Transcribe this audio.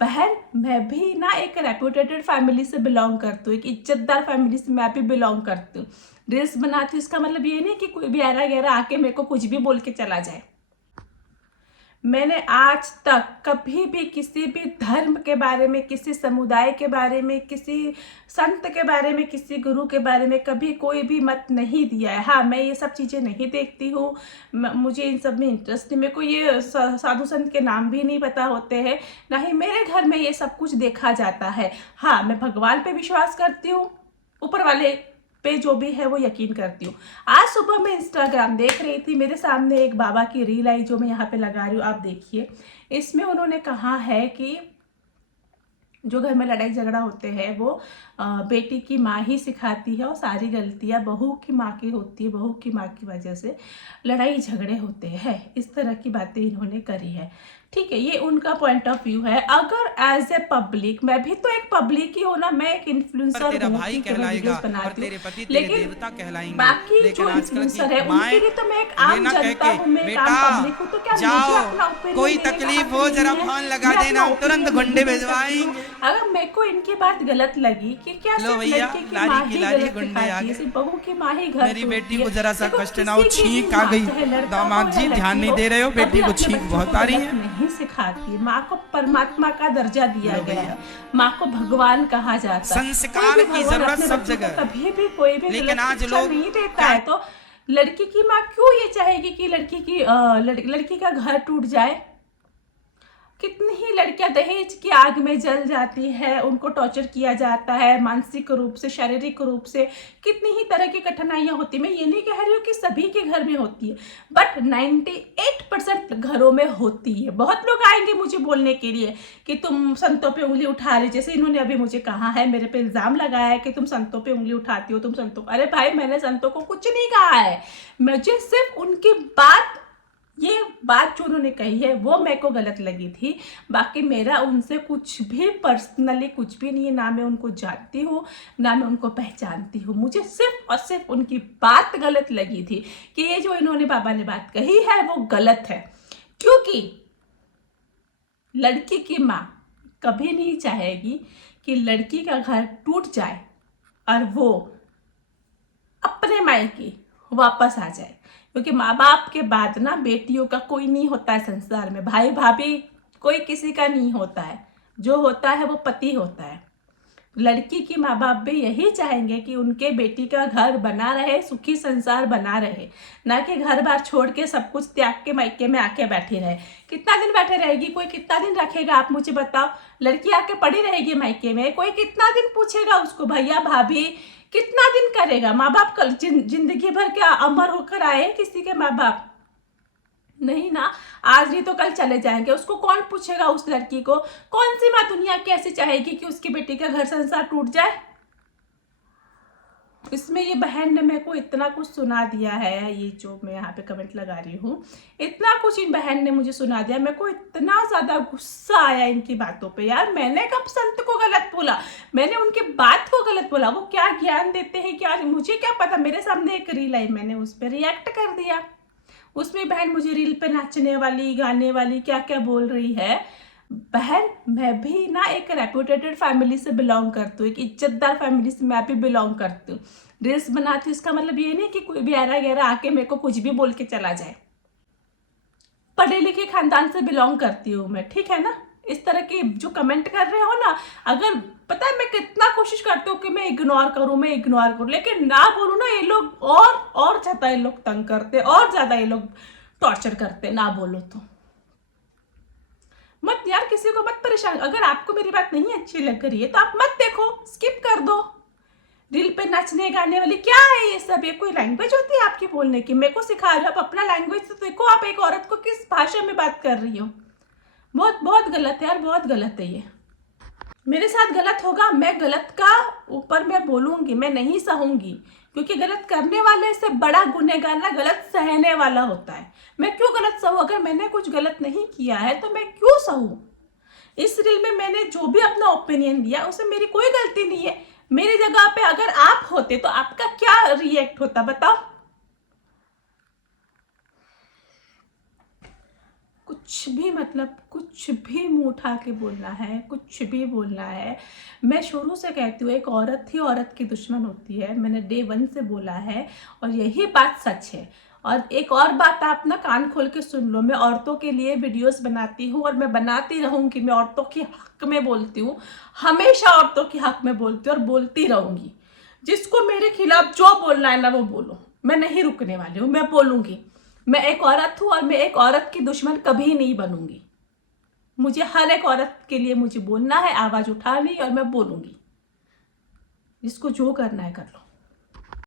बहन, मैं भी ना एक रेप्यूटेड फैमिली से बिलोंग करती हूँ, एक इज्जतदार फैमिली से मैं भी बिलोंग करती हूँ। रील्स बनाती हूँ इसका मतलब ये नहीं कि कोई भी ऐरा गैरा आके मेरे को कुछ भी बोल के चला जाए। मैंने आज तक कभी भी किसी भी धर्म के बारे में, किसी समुदाय के बारे में, किसी संत के बारे में, किसी गुरु के बारे में कभी कोई भी मत नहीं दिया है। हाँ, मैं ये सब चीज़ें नहीं देखती हूँ, मुझे इन सब में इंटरेस्ट नहीं। मेरे को ये साधु संत के नाम भी नहीं पता होते हैं, ना ही मेरे घर में ये सब कुछ देखा जाता है। हाँ, मैं भगवान पे विश्वास करती हूँ, ऊपर वाले पे जो भी है वो यकीन करती हूँ। आज सुबह मैं इंस्टाग्राम देख रही थी, मेरे सामने एक बाबा की रील आई जो मैं यहाँ पे लगा रही हूँ, आप देखिए। इसमें उन्होंने कहा है कि जो घर में लड़ाई झगड़ा होते हैं वो बेटी की माँ ही सिखाती है, और सारी गलतियाँ बहू की माँ की होती है, बहू की माँ की वजह से लड़ाई झगड़े होते हैं। इस तरह की बातें इन्होंने करी है। ठीक है, ये उनका पॉइंट ऑफ व्यू है। अगर एज ए पब्लिक, मैं भी तो एक पब्लिक ही हूँ ना, मैं एक इन्फ्लुएंसर हूँ, ठीक है, मैं वीडियोस बनाती हूँ, लेकिन बाकी जो इन्फ्लुएंसर है उनके लिए तो मैं एक आम जनता हूँ, मैं एक आम पब्लिक हूँ, तो क्या मुझे अपना ओपिनियन देने का हक नहीं है? मैं अपना ओपिनियन नहीं दे सकती हूँ? अगर मेरे को इनकी बात गलत लगी कि क्या सिर्फ लड़के की माँ ही गलत सिखाती है, सिर्फ बहू की माँ ही घर टूटती है, देखो किसी की भी माँ, चाहे लड़का हो या लड़की हो, कभी अपने बच्चों को गलत नहीं सिखाती। माँ को परमात्मा का दर्जा दिया गया है, माँ को भगवान कहा जाता है। कोई भी भगवान अपने बच्चों को कभी भी कोई भी गलत शिक्षा नहीं देता है, तो लड़की की माँ क्यों ये चाहेगी कि लड़की का घर टूट जाए? कितनी ही लड़कियां दहेज की आग में जल जाती है, उनको टॉर्चर किया जाता है मानसिक रूप से, शारीरिक रूप से, कितनी ही तरह की कठिनाइयां होती है। मैं ये नहीं कह रही हूँ कि सभी के घर में होती है, बट 98% घरों में होती है। बहुत लोग आएंगे मुझे बोलने के लिए कि तुम संतों पे उंगली उठा रही, जैसे इन्होंने अभी मुझे कहा है, मेरे पे इल्जाम लगाया है कि तुम संतों पे उंगली उठाती हो, तुम संतों। अरे भाई, मैंने संतों को कुछ नहीं कहा है, मुझे सिर्फ उनकी बात, ये बात जो उन्होंने कही है वो मेरे को गलत लगी थी। बाकी मेरा उनसे कुछ भी पर्सनली कुछ भी नहीं है, ना मैं उनको जानती हूँ, ना मैं उनको पहचानती हूँ। मुझे सिर्फ और सिर्फ उनकी बात गलत लगी थी कि ये जो इन्होंने बाबा ने बात कही है वो गलत है, क्योंकि लड़की की माँ कभी नहीं चाहेगी कि लड़की का घर टूट जाए और वो अपने मायके वापस आ जाए, क्योंकि माँ बाप के बाद ना बेटियों का कोई नहीं होता है संसार में, भाई भाभी कोई किसी का नहीं होता है, जो होता है वो पति होता है। लड़की की माँ बाप भी यही चाहेंगे कि उनके बेटी का घर बना रहे, सुखी संसार बना रहे, ना कि घर बार छोड़ के सब कुछ त्याग के मायके में आके बैठी रहे। कितना दिन बैठे रहेगी? कोई कितना दिन रखेगा? आप मुझे बताओ। लड़की आके पड़ी रहेगी मायके में, कोई कितना दिन पूछेगा उसको, भैया भाभी कितना दिन करेगा? माँ बाप कल जिंदगी भर क्या अमर होकर आए किसी के माँ बाप? नहीं ना, आज नहीं तो कल चले जाएंगे। उसको कौन पूछेगा? उस लड़की को कौन सी माँ दुनिया की ऐसी चाहेगी कि उसकी बेटी का घर संसार टूट जाए? इसमें ये बहन ने मेरे को इतना कुछ सुना दिया है, ये जो मैं यहाँ पे कमेंट लगा रही हूँ, इतना कुछ इन बहन ने मुझे सुना दिया, मेरे को इतना ज्यादा गुस्सा आया इनकी बातों पे। यार, मैंने कब संत को गलत बोला? मैंने उनके बात को गलत बोला? वो क्या ज्ञान देते हैं, क्या, मुझे क्या पता? मेरे सामने एक रील आई, मैंने उस पर रिएक्ट कर दिया। उसमें बहन मुझे रील पे नाचने वाली, गाने वाली, क्या क्या बोल रही है। बहन, मैं भी ना एक रेप्यूटेड फैमिली से बिलोंग करती हूँ, एक इज्जतदार फैमिली से मैं भी बिलोंग करती हूँ। रील्स बनाती हूँ इसका मतलब ये नहीं कि कोई भी ऐरा गैरा आके मेरे को कुछ भी बोल के चला जाए। पढ़े लिखे खानदान से बिलोंग करती हूँ मैं, ठीक है ना? इस तरह के जो कमेंट कर रहे हो ना, अगर पता है मैं कितना कोशिश करती हूँ कि मैं इग्नोर करूँ, लेकिन ना बोलूँ ना, ये लोग और ज्यादा ये लोग तंग करते, और ज्यादा ये लोग टॉर्चर करते, ना बोलो तो। मत यार, किसी को मत परेशान। अगर आपको मेरी बात नहीं अच्छी लग रही है तो आप मत देखो, स्किप कर दो। रील पे नाचने गाने वाली क्या है ये सब? ये कोई लैंग्वेज होती है आपकी बोलने की? मेरे को सिखा रहे हो आप अपना लैंग्वेज, तो देखो आप एक औरत को किस भाषा में बात कर रही हो। बहुत बहुत गलत है यार, बहुत गलत है ये। मेरे साथ गलत होगा, मैं गलत का ऊपर मैं बोलूंगी, मैं नहीं सहूंगी, क्योंकि गलत करने वाले से बड़ा गुनहगार ना गलत सहने वाला होता है। मैं क्यों गलत सहूं? अगर मैंने कुछ गलत नहीं किया है तो मैं क्यों सहूं? इस रील में मैंने जो भी अपना ओपिनियन दिया उसमें मेरी कोई गलती नहीं है। मेरी जगह पे अगर आप होते तो आपका क्या रिएक्ट होता, बताओ? कुछ कुछ भी मतलब कुछ भी मुँह उठा के बोलना है, कुछ भी बोलना है। मैं शुरू से कहती हूँ एक औरत ही औरत की दुश्मन होती है, मैंने डे 1 से बोला है और यही बात सच है। और एक और बात आप ना कान खोल के सुन लो, मैं औरतों के लिए वीडियोस बनाती हूँ और मैं बनाती रहूँगी। मैं औरतों के हक में बोलती हूँ, हमेशा औरतों के हक में बोलती हूँ और बोलती रहूँगी। जिसको मेरे खिलाफ जो बोलना है ना वो बोलो, मैं नहीं रुकने वाली हूँ, मैं बोलूँगी। मैं एक औरत हूँ और मैं एक औरत की दुश्मन कभी नहीं बनूंगी। मुझे हर एक औरत के लिए मुझे बोलना है, आवाज उठानी और मैं बोलूंगी। जिसको जो करना है कर लो।